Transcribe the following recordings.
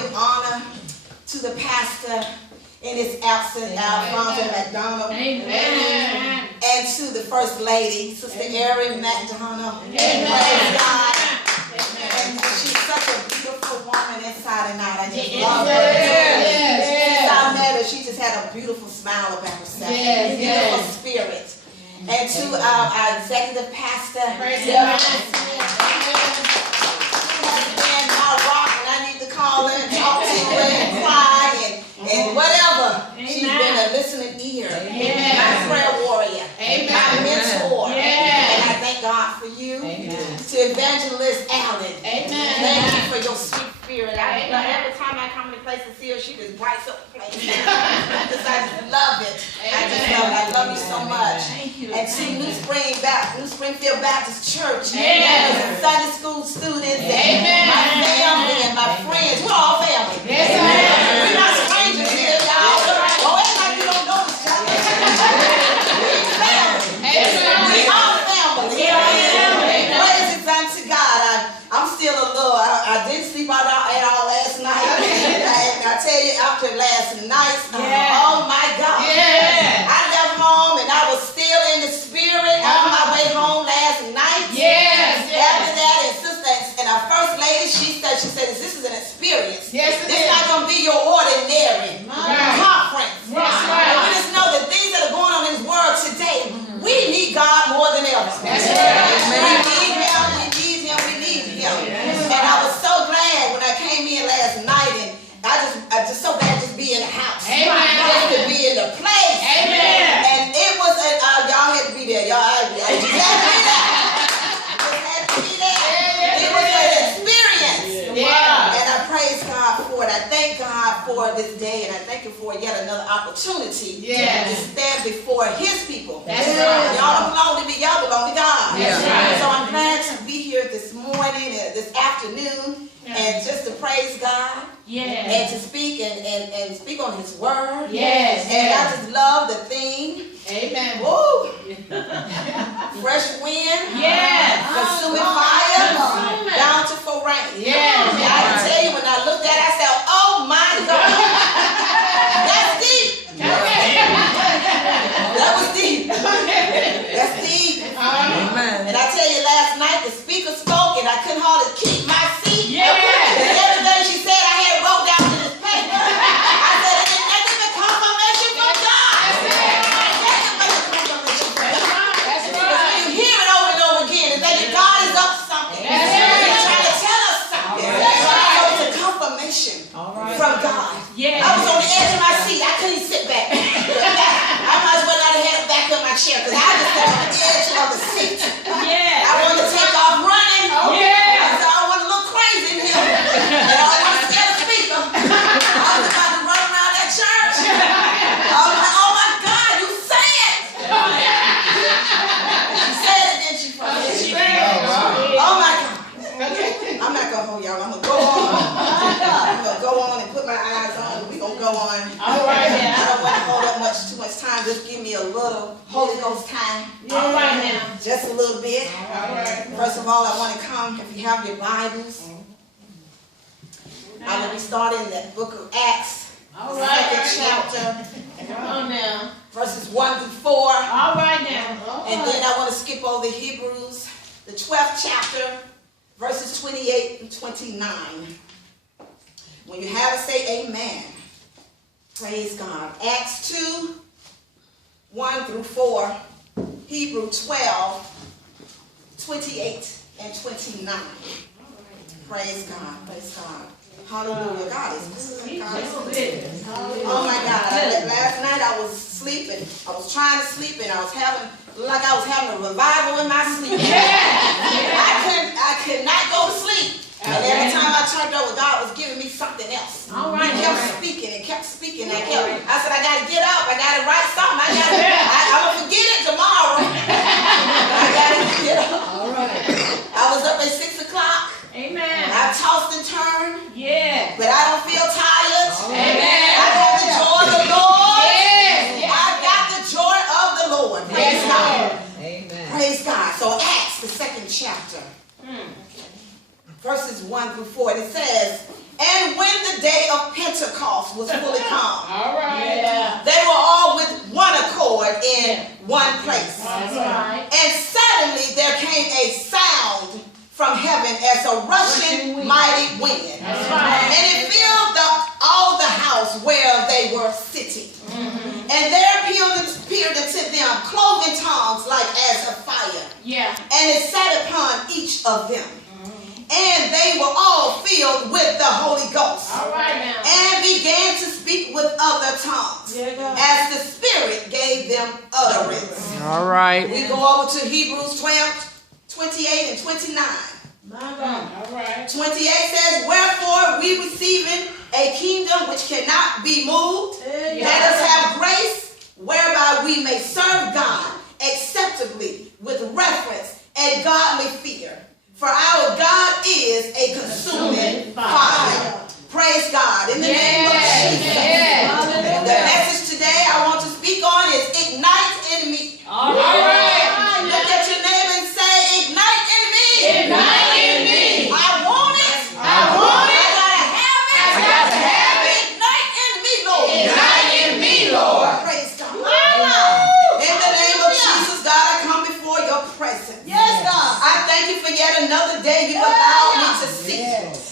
give honor to the pastor in his absence, Alfonso McDonald. Amen. And to the First Lady, Sister Erin McDonald. Praise God. And she's such a beautiful woman inside and out. I just love her. Since I met her, she just had a beautiful smile about herself. Beautiful spirit. And to our executive pastor, Praise God. My rock, and I need to call her and talk to her and cry and whatever. She's been a listening ear. My prayer warrior. My mentor. And I thank God for you. To Evangelist Allen. Thank you for your sweet spirit. Every time I come to the place and see her, she just brights up the place. I just love it. I love you so much. And to New Springfield Baptist Church. Sunday school students. And my family and my friends. We're all family. We're not strangers here, y'all. Oh, it's like you don't know each other. We're family. We all family. Praise unto God. I'm still a little. I didn't sleep at all last night. And I tell you, after last night, oh my God. I left home and I was still in the spirit on my way home last night. After that, and our First Lady, she said, this is an experience. This is not going to be your ordinary conference. And we just know the things that are going on in this world today, we need God more than ever. We need Him, we need Him. And I was so glad when I came in last night, and I just so glad to be in the house. Just to be in the place. And it was, y'all had to be there. Y'all had to be there. It was an experience. And I praise God for it. I thank God for this day, and I thank Him for yet another opportunity to stand before His people. Y'all don't belong to me, y'all belong to God. So I'm glad to be here this morning, this afternoon, and just to praise God. And to speak and speak on His word. And I just love the theme. Woo! Fresh wind. Consuming fire. Bountiful rain. I can tell you, when I looked at it, I said, oh my God. That's deep. That was deep. That's deep. And I tell you, last night the speaker spoke and I couldn't hardly keep my seat. And everything she said, I had wrote down in this paper. I said, it ain't nothing but confirmation from God. When you hear it over and over again, it's like God is up to something. He's trying to tell us something. So it's a confirmation from God. I was on the edge of my seat. I couldn't sit back. I might as well not have had it back in my chair because I just sat on the edge of the seat. I wanted to take off running. I said, I want to look crazy in here. And I want to scare the speaker. I was about to run around that church. I was like, oh my God, you said. She said it, didn't she? Oh my God. I'm not going to hold y'all. I'm going to go on. I'm going to go on and put my eyes on. We're going to go on. I don't want to hold up too much time. Just give me a little Holy Ghost time. Just a little bit. First of all, I want to come, if you have your Bibles, I'm going to be starting in the book of Acts, second chapter, verses 1 through 4. And then I want to skip over Hebrews, the 12th chapter, verses 28 and 29. When you have it, say amen. Praise God. Acts 2, 1 through 4. Hebrew 12, 28 and 29. Praise God. Praise God. Hallelujah. God is good. God is good. Oh my God. Last night I was sleeping. I was trying to sleep and I was having a revival in my sleep. I could not go to sleep. And every time I turned over, God was giving me something else. He kept speaking and kept speaking. I said, I got to get up. I got to write something. I'm going to forget it tomorrow. I got to get up. I was up at 6 o'clock. I tossed and turned. But I don't feel tired. I got the joy of the Lord. I got the joy of the Lord. Praise God. Praise God. So Acts, the second chapter. Verses 1 through 4, it says, and when the the day of Pentecost was fully come. All right. Yeah. They were all with one accord in one place. That's right. And suddenly there came a sound from heaven as a rushing mighty wind. That's right. And it filled all the house where they were sitting. And there appeared unto them cloven tongues like as of fire. Yeah. And it sat upon each of them. And they were all filled with the Holy Ghost. All right now. And began to speak with other tongues, as the Spirit gave them utterance. All right. We go over to Hebrews 12, 28 and 29. My God. All right. 28 says, wherefore we receiving a kingdom which cannot be moved, let us have grace whereby we may serve God acceptably with reverence and godly fear. For our God is a consuming fire. Praise God. In the name of Jesus. The message today I want to speak on is ignite in me. All right. Look at your neighbor and say, ignite in me. Ignite in me. I want it. I want it. I gotta have it. I gotta have it. Ignite in me, Lord. Ignite in me, Lord. Praise God. In the name of Jesus, God, I come before your presence. Yes, God. I thank you for yet another day you allowed me to see.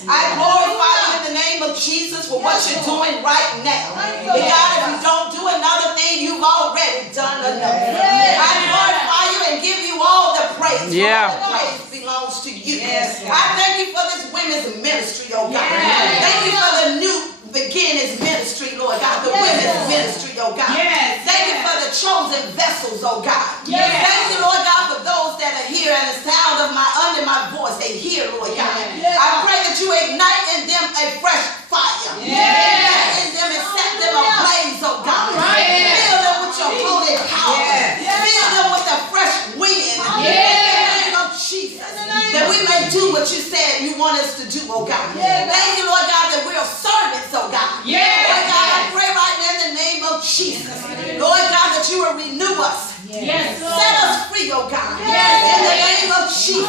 I glorify you in the name of Jesus for what you're doing right now. And God, if you don't do another thing, you've already done enough. I glorify you and give you all the praise. Yeah. All the praise belongs to you. I thank you for this women's ministry, oh God. Thank you for the new beginnings ministry, Lord God. The women's ministry, oh God. Thank you for the chosen vessels, oh God. Thank you, Lord God, for those that are here and the sound of under my voice, they hear, Lord God. I pray that you ignite in them a fresh fire. Ignite in them and set them ablaze, oh God. Fill them with your holy power. Fill them with a fresh wind. In the name of Jesus. That we may do what you said you want us to do, oh God. Thank you, Lord God, that we are servants, oh God. Lord God, I pray right now in the name of Jesus. Lord God, that you will renew us. Set us free, oh God. In the name of Jesus.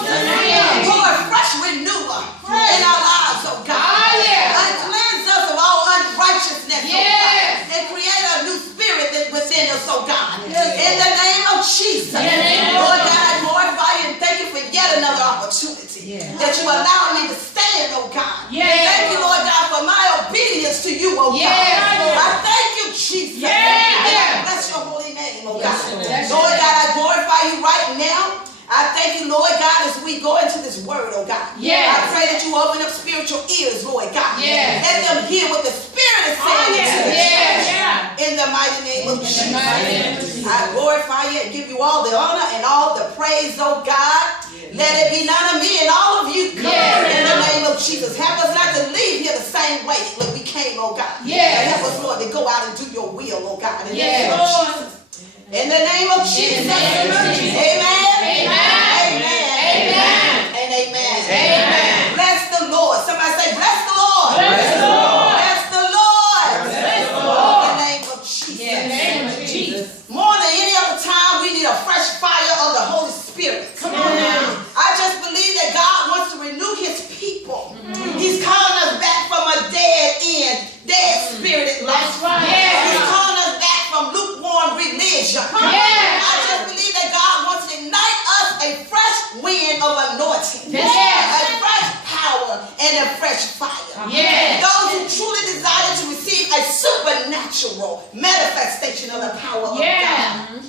Pour a fresh renewal in our lives, oh God. And cleanse us of all unrighteousness, oh God. And create a new spirit that's within us, oh God. In the name of Jesus. Lord God, I glorify you and thank you for yet another opportunity that you allow me to stand, oh God. Thank you, Lord God, for my obedience to you, oh God. I thank you, Jesus. Bless your holy name, oh God. Lord God, I glorify you right now. I thank you, Lord God, as we go into this word, oh God. I pray that you open up spiritual ears, Lord God. Let them hear what the Spirit is saying to the church. In the mighty name of Jesus. I glorify you and give you all the honor and all the praise, oh God. Let it be none of me and all of you. In the name of Jesus. Help us not to leave here the same way that we came, oh God. Help us, Lord, to go out and do your will, oh God. In the name of Jesus. In the name of Jesus. Amen. And amen. Bless the Lord. Somebody say, bless the Lord. Bless the Lord. Bless the Lord. In the name of Jesus. More than any other time, we need a fresh fire of the Holy Spirit. Come on now. I just believe that God wants to renew his people. He's calling us back from a dead spirited life. He's calling us back from lukewarm religion. I just believe that God wants to ignite us a fresh wind of anointing, a fresh power, and a fresh fire. Those who truly desire to receive a supernatural manifestation of the power of God.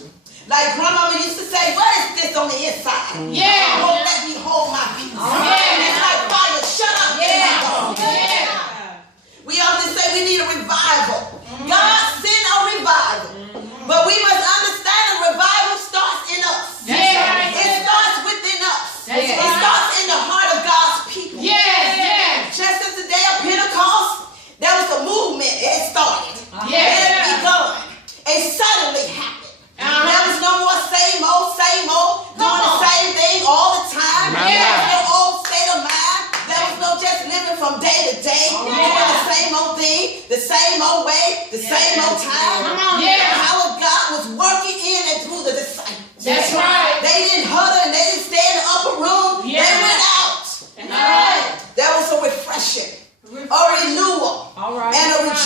Like grandmama used to say, what is this on the inside? Won't let me hold my peace. It's like fire, shut up. We often say we need a revival. God sent a revival. But we must understand a revival starts in us. It starts within us. It starts in the heart of God's people. Just as the day of Pentecost, there was a movement. It started. It had begun. It suddenly happened. There was no more same old, doing the same thing all the time. There was no old state of mind. There was no just living from day to day, doing the same old thing, the same old way, the same old time. The power of God was working in and through the disciples. That's right. They didn't huddle and they didn't stay in the upper room. They went out. There was a refreshing, a renewal.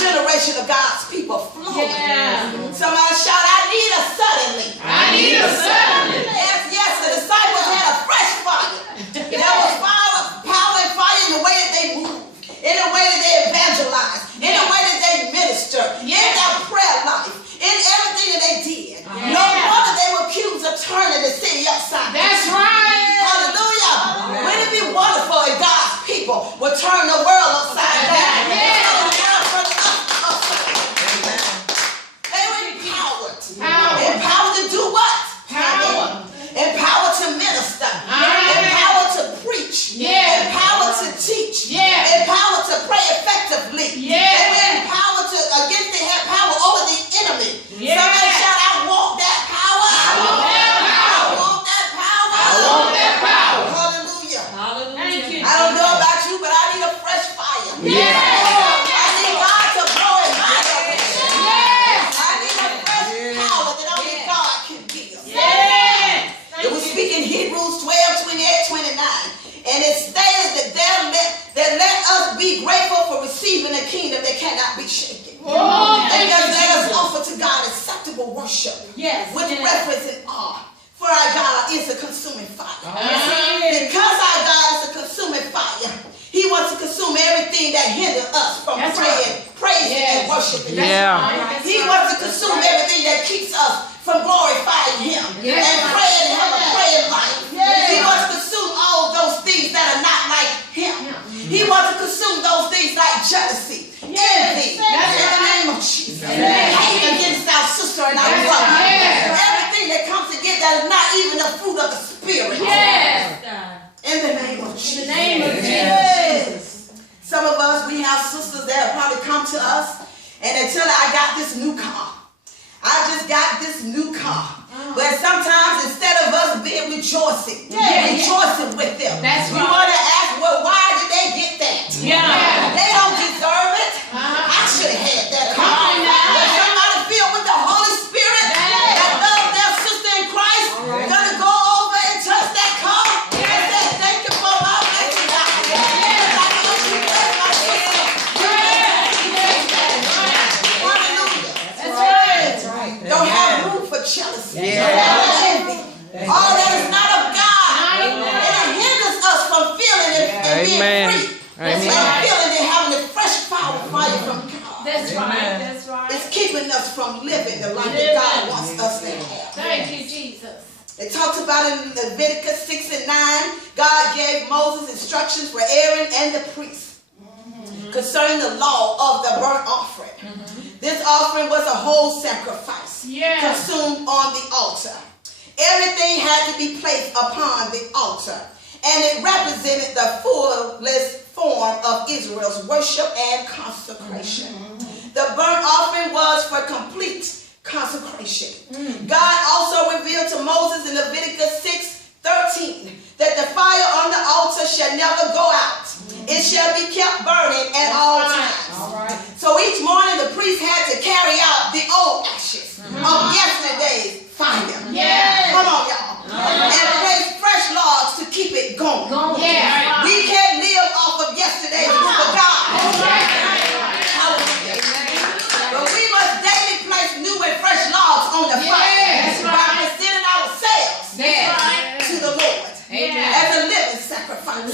generation of God's people flowing. Yeah. Somebody shout, I need a suddenly. I need a suddenly. Yes, yes, the disciples had a fresh fire. There was power and fire in the way that they moved, in the way that they evangelized, in the way that they ministered, in their prayer life, in everything that they did. No wonder they were accused of turning the city upside down. That's right. Hallelujah. Wouldn't it be wonderful if God's people would turn the world upside down? They were empowered. Empowered to do what? Power. Empowered to minister. Empowered to preach. Yeah. Empowered to teach. Yeah. Empowered to pray effectively. Yeah. They were empowered to, against they had power over the enemy. Yeah. Somebody shout, I want that power. I want that power. I want that power. I want that power. Hallelujah. Thank you. I don't know about you, but I need a fresh fire. Yeah. I need God to blow in my direction. Yes. I need a fresh power that only God can give. Yes. It was speaking Hebrews 12:28-29, and it stated that let us be grateful for receiving a kingdom that cannot be shaken. And let us offer to God acceptable worship with reverence and awe. For our God is a consuming fire. Because our God is a consuming fire, He wants to consume everything that hinders us from praying, praising, and worshiping. He wants to consume everything that keeps us from glorifying Him and praying and have a praying life. He wants to consume all those things that are not like Him. He wants to consume those things like jealousy, envy, in the name of Jesus, hate against our sister and our brother. Everything that comes against that is not even the fruit of the Spirit. In the name of Jesus. Yes. Some of us, we have sisters that have probably come to us and they tell her, I got this new car. I just got this new car. But sometimes instead of us being rejoicing with them, we want to ask, well, why did they get that? They don't deserve it. I should have had that car. But somebody filled with the Holy Spirit that love their sister in Christ, gonna go over and touch that car and say, thank you for my blessing, God. Because I know you blessed my sister. Hallelujah. Don't have room for jealousy. Envy. All that is not of God. It hinders us from feeling and being free. And feeling and having a fresh power fire from God. That's right. It's keeping us from living the life that God wants us to have. Thank you, Jesus. It talks about in Leviticus 6:9, God gave Moses instructions for Aaron and the priests concerning the law of the burnt offering. This offering was a whole sacrifice consumed on the altar. Everything had to be placed upon the altar, and it represented the fullest form of Israel's worship and consecration. The burnt offering was for complete consecration. God also revealed to Moses in Leviticus 6:13 that the fire on the altar shall never go out. It shall be kept burning at all times. So each morning the priest had to carry out the old ashes of yesterday's fire. Come on, y'all. And place fresh logs to keep it going. We can't live off of yesterday's for God. Hallelujah. But we must daily place new and fresh logs on the fire by presenting ourselves to the Lord as a living sacrifice.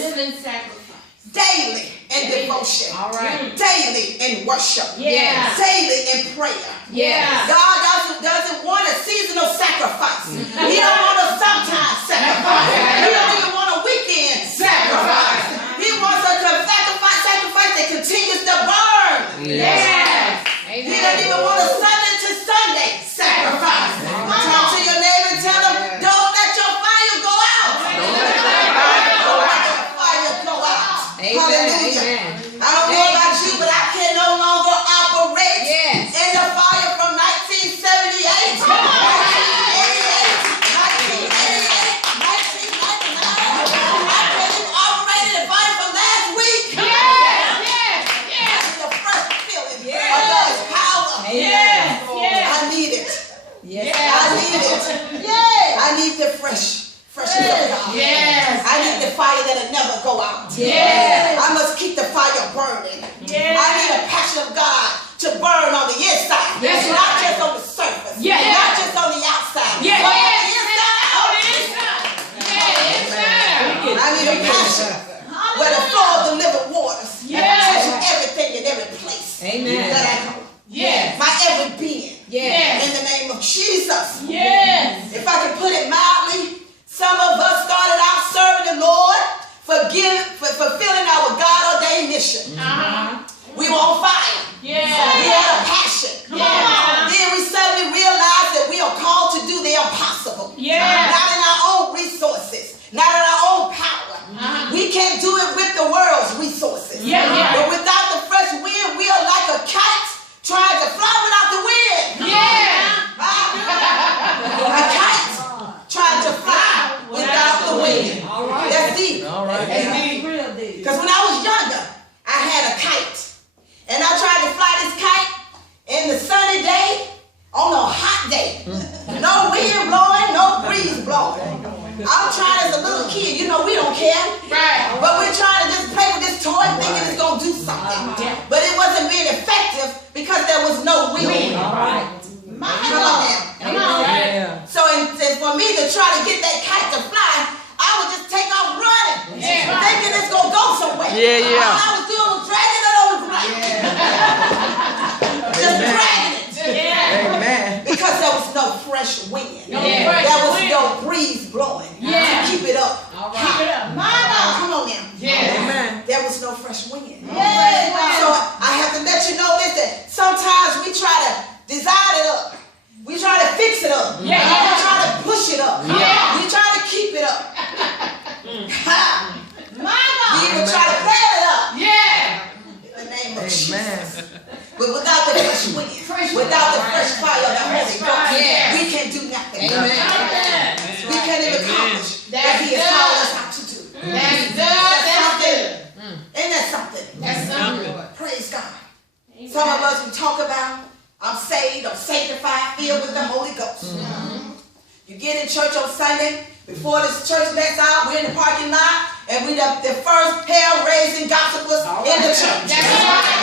Daily in devotion. Daily in worship. Daily in prayer. God doesn't want a seasonal sacrifice. He don't want a sometime sacrifice. He don't even want a weekend sacrifice. He wants a sacrifice that continues to burn. He doesn't even want a Sunday to Sunday sacrifice. Talk to your neighbor and tell them, don't let your fire go out. Hallelujah. I don't know about you, but I can no longer operate in the fire from 1978, 1988, 1999. I can't even operate in the fire from last week. That's the fresh feeling of God's power. I need it. I need it. I need the freshness of God. I need the fire that'll never go out. I must keep the fire burning. I need a passion of God to Amen. That I know. Yes. My every being. Yes. In the name of Jesus. Yes. If I can put it mildly, some of us started out serving the Lord, fulfilling our God-ordained mission. We were on fire. Yes. We had a passion. Yes. Then we suddenly realized that we are called to do the impossible. Yes. Not in our own resources, not in our own power. We can't do it with the world's resources. Yeah. But without the fresh wind, we are like a kite trying to fly without the wind. Yeah. A kite trying to fly without the wind. All right. That's deep. All right. That's deep. Because when I was younger, I had a kite. And I tried to fly this kite in the sunny day on a hot day. No wind blowing, no breeze blowing. I'm trying as a little kid. You know, we don't care. Right. But we're trying to just play with this toy thinking it's going to do something. But it wasn't being effective because there was no wind. All right. Come on now. Come on. Yeah. So for me to try to get that kite to fly, I would just take off running, Yeah. thinking it's going to go somewhere. Yeah. All I was doing was dragging it on the ground. Just dragging it. Yeah. Amen. Because there was no fresh wind. No There fresh was wind. no breeze blowing Yeah. to keep it up. All high. Keep it up. Come on now. Yes. Amen. There was no fresh wind. Yeah. So I have to let you know this, that sometimes we try to design it up. We try to fix it up. Yeah. We try to push it up. Yeah. We try to keep it up. Ha. Mama. We even try to plan it up. Yeah. In the name of Amen. Jesus. But without the fresh wind, without the fresh fire of the Holy Ghost, fire. we can do nothing. Amen. We can't even accomplish what That's He has good. called us out to do. That's good. That's good. Ain't that something? That's something. Praise God. Some of us we talk about, I'm saved, I'm sanctified, filled with the Holy Ghost. You get in church on Sunday, before this church lets out, we're in the parking lot, and we the first hell-raising gospelers in the church. That's right.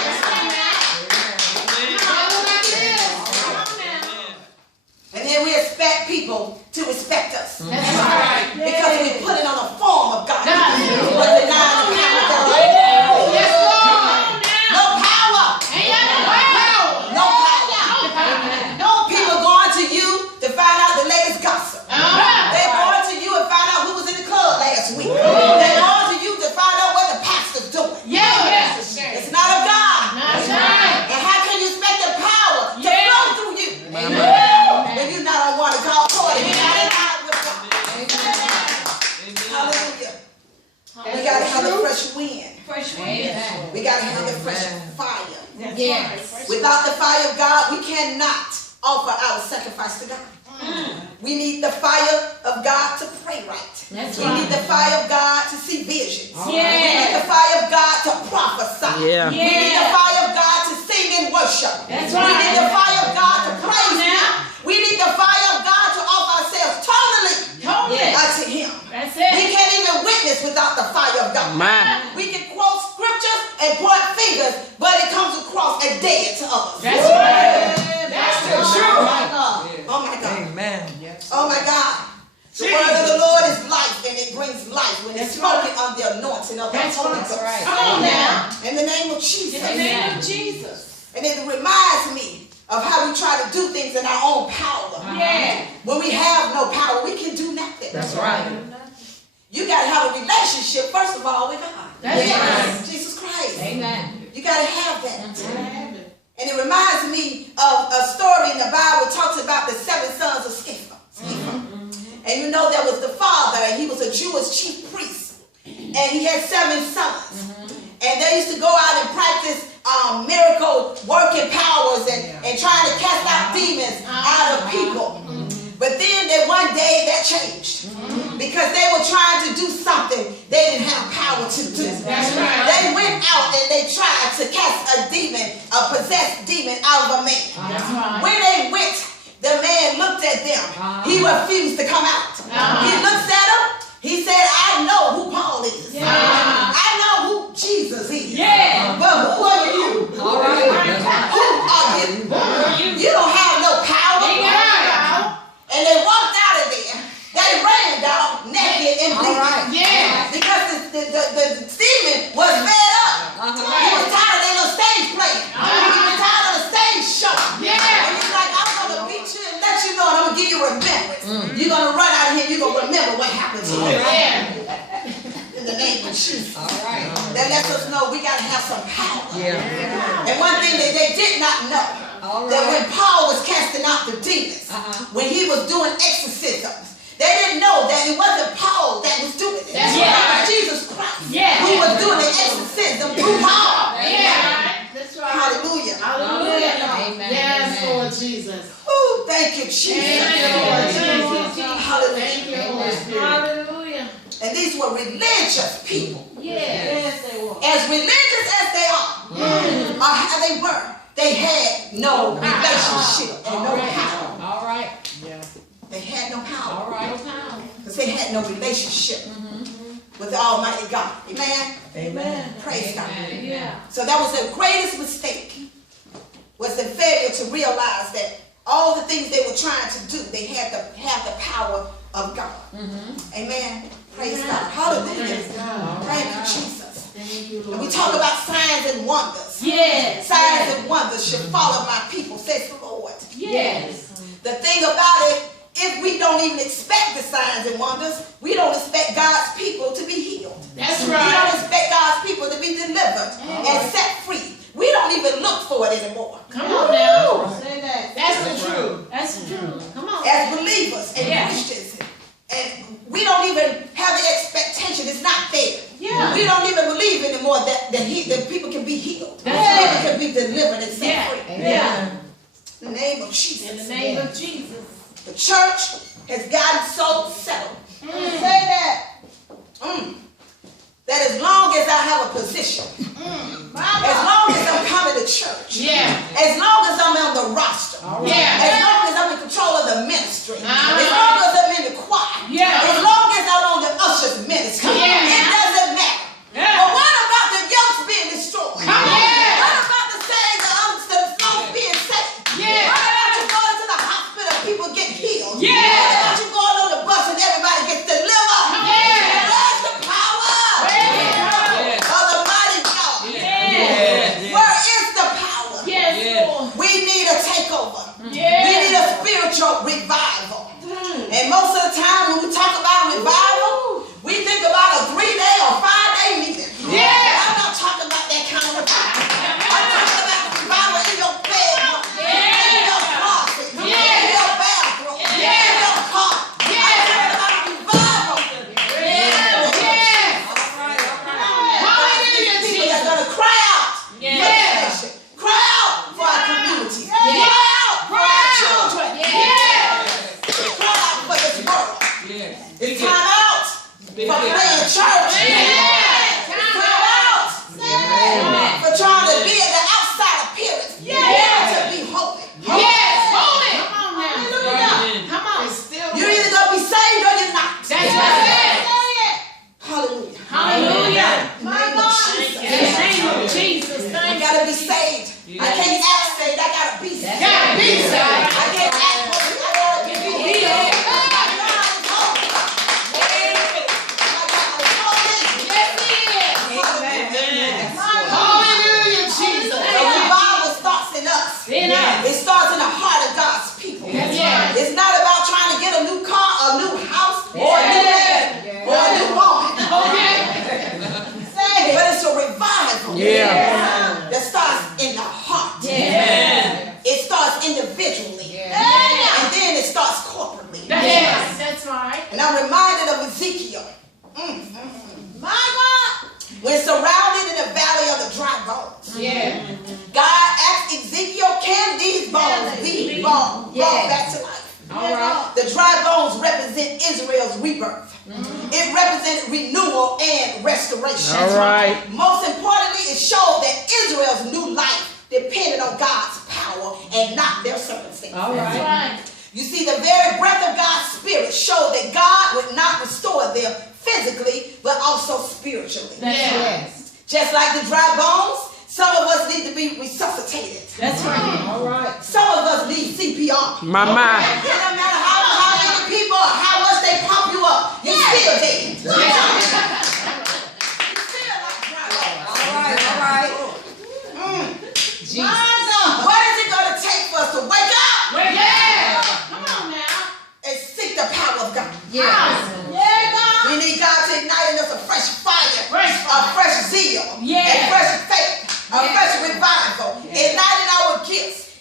And then we expect people to respect us. That's right. Because we put it on a form of God. God. But denying the power thereof. Yes, Lord. No power. Ain't got no power. No power. No people going to you to find out the latest gossip. They're going to you and find out who was in the club last week. They're going to you to find out what the pastor's doing. Yes. It's not of God. That's right. And how can you expect the power to Yeah. flow through you? If you're not on one to call for it, you're not in line with God. Hallelujah. We got to have the fresh wind. Fresh Amen. We got to have the fresh fire. Yes. Without the fire of God, we cannot offer our sacrifice to God. We need the fire of God to pray right. That's We right. need the fire of God to see visions. Yeah. We need the fire of God to prophesy. Yeah. We need the fire of God to sing and worship. That's We right. need the fire of God to praise Him. now. We need the fire of God to offer ourselves totally unto Him. That's We it. can't even witness without the fire of God. Man. We can quote scriptures and point fingers, but it comes across as dead to others. That's right. That's the Oh truth. my God. Oh my God. Amen. Oh my God. The word of the Lord is life, and it brings life when it's spoken on the anointing of the That's Holy right. Ghost. Come on now. In the name of Jesus. In the name of Jesus. And it reminds me of how we try to do things in our own power. Yeah. When we have no power, we can do nothing. That's right. You got to have a relationship, first of all, with God. That's Yes. Jesus Christ. Amen. You got to have that. And it reminds me of a story in the Bible. It talks about the 7 sons of Sceva. And you know there was the father, and he was a Jewish chief priest. And he had 7 sons. And they used to go out and practice miracle working powers and trying to cast out demons out of people. But then one day that changed. Because they were trying to do something they didn't have power to do. That's right. They went out and they tried to cast a demon, a possessed demon out of a man. That's right. When they went, the man looked at them. He refused to come out. He looks at them. He said, I know who Paul is. Yeah. I know who Jesus is. Yeah. But who are you? All right. Who are you? You don't have no power. Ain't got no power. And they walked out of there. They ran down naked and All bleeding. right. Yeah. Because the demon was fed up. He was tired of their little stage play. He remember what happened to him. In the name of Jesus. All right. That lets us know we got to have some power. Yeah. And one thing that they did not know, All that when right. Paul was casting out the demons, when he was doing exorcisms, they didn't know that it wasn't Paul that was doing it. That's It was right. Jesus Christ Yeah. who was doing the exorcism through Paul. That's right. Hallelujah. Hallelujah. Amen. Yes, Amen. Lord Jesus. Ooh, thank you, Jesus. Thank you, Lord Jesus. Hallelujah. Thank you, Holy Spirit. Hallelujah. And these were religious people. Yes, they were. As religious as they are, or how they were, they had no relationship and no power. All right. They had no power. All right. Because they had no relationship with the Almighty God. Amen? Amen. Praise God. Yeah. So that was the greatest mistake, was the failure to realize that all the things they were trying to do, they had to have the power of God. Amen? Praise God. Hallelujah. Praise God. Thank you, Jesus. Thank you, And Lord. we talk about signs and wonders. Yes. Signs and wonders should follow my people, says the Lord. Yes. The thing about it, if we don't even expect the signs and wonders, we don't expect God's people to be healed. That's We right. don't expect God's people to be delivered and set free. We don't even look for it anymore. Come on now. Say that. That's the truth. That's the truth. Come on. As believers and Yeah. Christians, and we don't even have the expectation. It's not there. Yeah. We don't even believe anymore that people can be healed. That's That right. people can be delivered and set Yeah. free. Yeah. In the name of Jesus. In the name of Jesus. The church has gotten so settled. Say that. That as long as I have a position, as long as I'm coming to church, Yeah. as long as I'm on the roster, Yeah. as long as I'm in control of the ministry, Uh-huh. as long as I'm in the choir, Yeah. as long as I'm on the usher's ministry, Yeah. it doesn't matter. Yeah. But what about the yokes being destroyed? Come on. What about the souls being saved? Yeah. What about you going to the hospital and people get healed? Yeah. What about you going on the bus and everybody gets delivered? Yeah. Where's the power of the mighty God? Yes. Where is the power? Yes, Lord. We need a takeover. Yes. We need a spiritual revival. And most of the time when we talk about revival, we think about a 3-day or 5-day meeting. Yeah. I'm not talking about that kind of revival. I'm talking about revival in your bedroom, in your closet, in your bathroom, in your car. I'm talking about revival. Yes. Hallelujah, People Jesus. are going to cry out for the nation. Cry out for our community. Cry out for our children. Cry out for this world. It's time out for playing church. It's time out for trying to be at the outside appearance. To be holy. Yes. Holy. Come on now. Come on. You're either going to be saved or you're not. That's right. Hallelujah. Hallelujah. My God. In the name of Jesus. I Thank got to be saved. I can't act saved. I got to be saved. God. Be saved. I can't act holy. I got to be healed. My God is holy. My God is holy. Yes, He is. Hallelujah, Jesus. The revival starts in us. In us. It starts in the heart of God's people. Yes. It's not about trying to get a new car, a new house, or a new man, or a new woman. Okay. But it's a revival that starts in the heart. It starts individually. And then it starts corporately. Yes, that's right. And I'm reminded of Ezekiel. My God. When surrounded in the valley of the dry bones. Yeah. God asked Ezekiel, can these bones be brought back to life? All right. The dry bones represent Israel's rebirth. It represented renewal and restoration. All right. Most importantly, it showed that Israel's new life depended on God's power and not their circumstances. All That's right. right. You see, the very breath of God's spirit showed that God would not restore them physically, but also spiritually. Yes. Just like the dry bones, some of us need to be resuscitated. That's right. All right. Some of us need CPR. My It mind. doesn't matter how many people, how much they pump you up, you're still dead. You're still like dry bones. All right. All right. My God, what is it going to take for us to wake up Yeah. Come on now. and seek the power of God? Yes.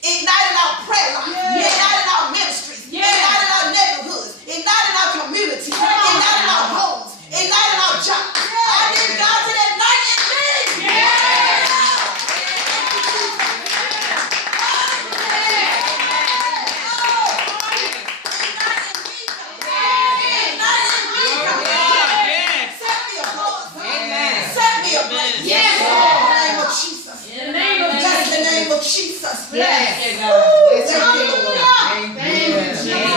igniting our prayer life, igniting our ministries, igniting our neighborhoods, igniting our community, igniting our homes, igniting our jobs. I need God to ignite in me. Jesus. Yes. Yes. Thank you.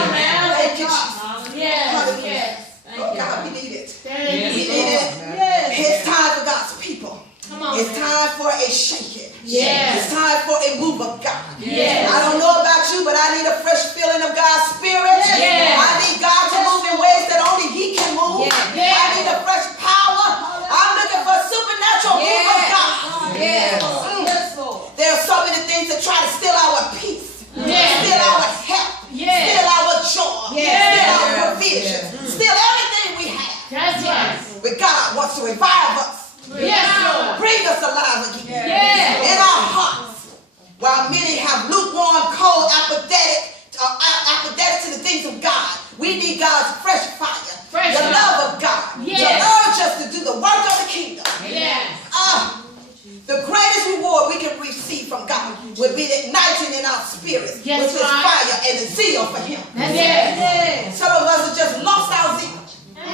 Thank you, Jesus. Yes. Oh God, we need it. Thank We you. need it. It's time for God's people. Come on. It's time for a shaking. Yes. It's time for a move of God. Yes. I don't know about you, but I need a fresh feeling of God's Spirit. Yes. I need God to move in ways that only He can move. Yes. I need a fresh power. I'm looking for a supernatural move of God. Yes. There are so many things that try to steal our peace, Yes. steal our help, Yes. steal our joy, Yes. steal our provision, steal everything we have. That's right. But God wants to revive us, Yes, Lord. bring us alive again Yes. in our hearts. While many have lukewarm, cold, apathetic to the things of God, we need God's fresh fire, Fresh the fire. love of God, Yes. to urge us to do the work of the kingdom. Yes. The greatest reward we can receive from God will be the igniting in our spirits Yes, with His right. fire and the zeal for Him. Yes. Some of us have just lost our zeal.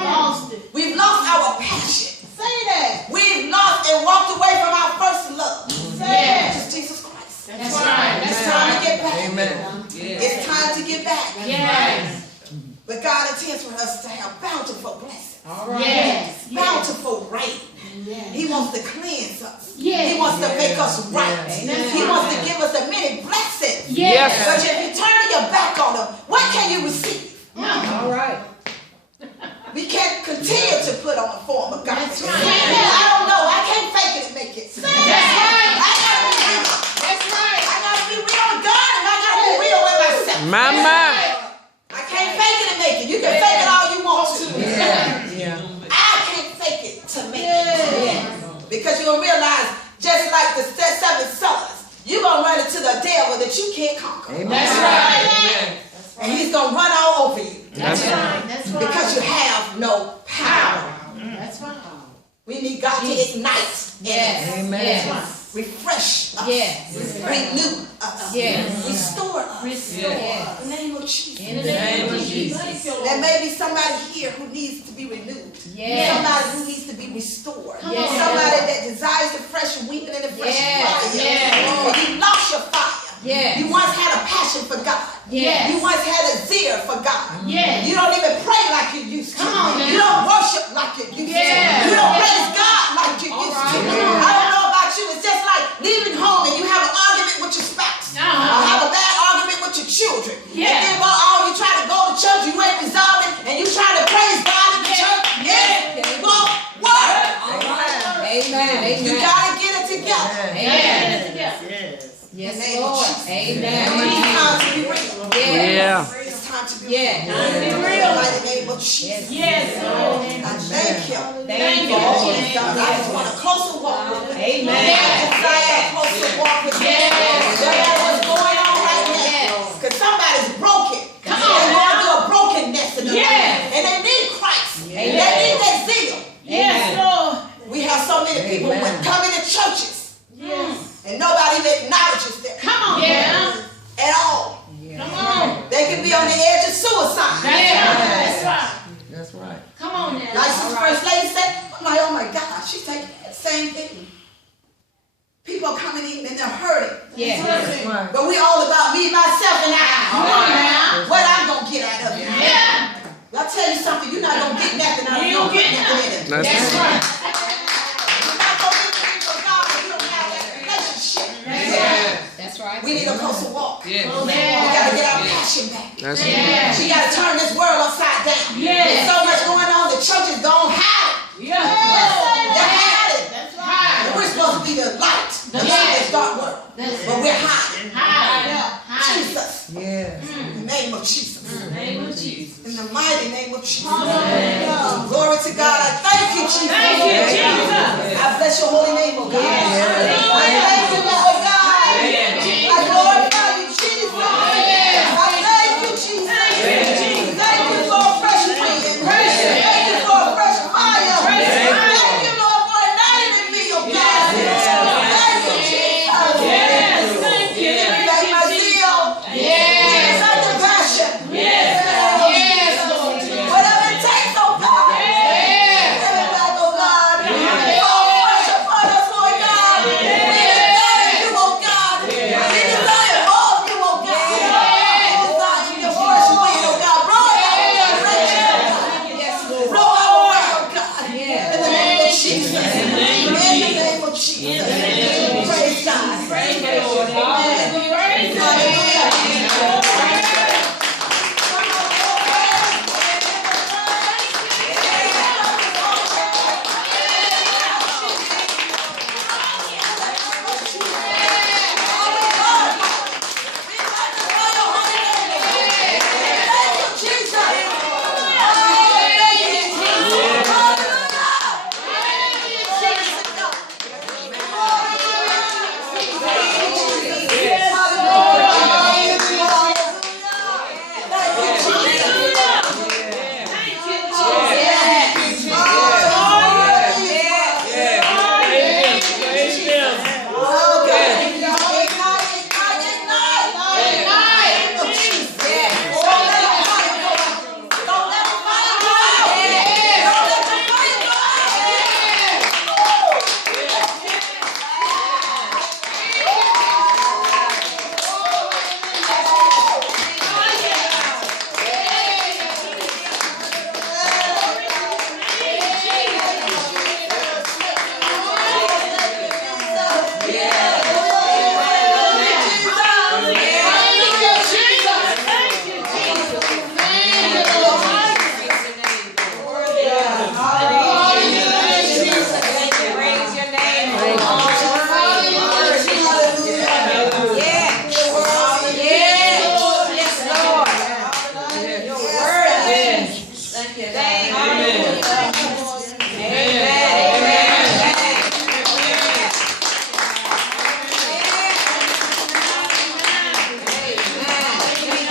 Lost it. We've lost our passion. Say that. We've lost and walked away from our first love, Yes. which is Jesus Christ. That's right. It's That's time right. to get back. Amen. It's time to get back. Yes. But God intends for us to have bountiful blessings, All right. Yes. bountiful rain. He wants to cleanse us. Yes. He wants to make us right. Yes. He wants to give us the many blessings. Yes. But if you turn your back on Him, what can you receive? All right. We can't continue to put on a form of God. That's right. I don't know. I can't fake it and make it. That's right. I gotta be real. That's right. I gotta be real with God and I gotta be real with myself. Mama. I can't fake it and make it. You can fake it all you want to. Yeah. I can't fake it to make it. Because you'll realize, just like the 7 sons, you're going to run into the devil that you can't conquer. Amen. That's right. And he's going to run all over you That's right. That's right. because you have no power. That's right. We need God to ignite in us, Amen. Yes. refresh us, Yes. renew us, Yes. restore us. Restore. In the name of Jesus. In the name of Jesus. There may be somebody here who needs to be renewed. Yes. Somebody who needs to be restored. Yes. Somebody that desires the fresh wind and the fresh Yes. fire. Yes. And you lost your fire. Yes. You once had a passion for God. Yes. You once had a zeal for God. Yes. You don't even pray like you used to. Come on now. You don't worship like you used Yes. to. You don't praise God like you used to. I don't know about you. It's just like leaving home and you have an argument with your spouse. Or have a bad argument with your children. Yeah. And then you try to go to church, you ain't resolving, and you try to praise God in the church. It won't work. Amen. You Amen. gotta get it together. Amen. Yes, Lord. It's Amen. time to be real. Yeah. It's time to be Yeah. real. Time to be In real. the mighty name of Jesus. Yes. I thank you. Thank you. God, I just want a closer walk with you. Amen. I desire a closer walk with you. Yes. No matter what's going on right now. Yes. Because somebody's broken. Come They're on going through a brokenness in their Yes. life. And they need Christ. Amen. They need that zeal. Yes, Lord. We have so many people who Amen. come into churches Yes. and nobody even acknowledges them Come on. Yeah. at all. Come on. They can be on the edge of suicide. That's right. That's right. Come on now. Like some first lady said, I'm like, oh my God, she's taking that same thing. People are coming in and they're hurting. Yeah. That's right. But we all about me, myself, and I. Come on now. What I'm going to get out of it. Yeah. I'll tell you something, you're not going to get nothing out of it. You don't get nothing in it. That's That's right. right. You're not going to get anything from God if you don't have that relationship. That's right. We need a closer walk. We Yeah. got to get our passion back. That's right. Yeah. We got to turn this world upside down. Yes. There's so much going on, the churches don't have it. Yeah. They had it. That's right. And we're supposed to be the light in this dark world. But we're hiding. Hide. Jesus. Yes. In the name of Jesus. Name of Jesus. In the mighty name of Jesus. Glory to God. I thank you, Jesus. Thank you, Jesus. I bless your holy name, oh God.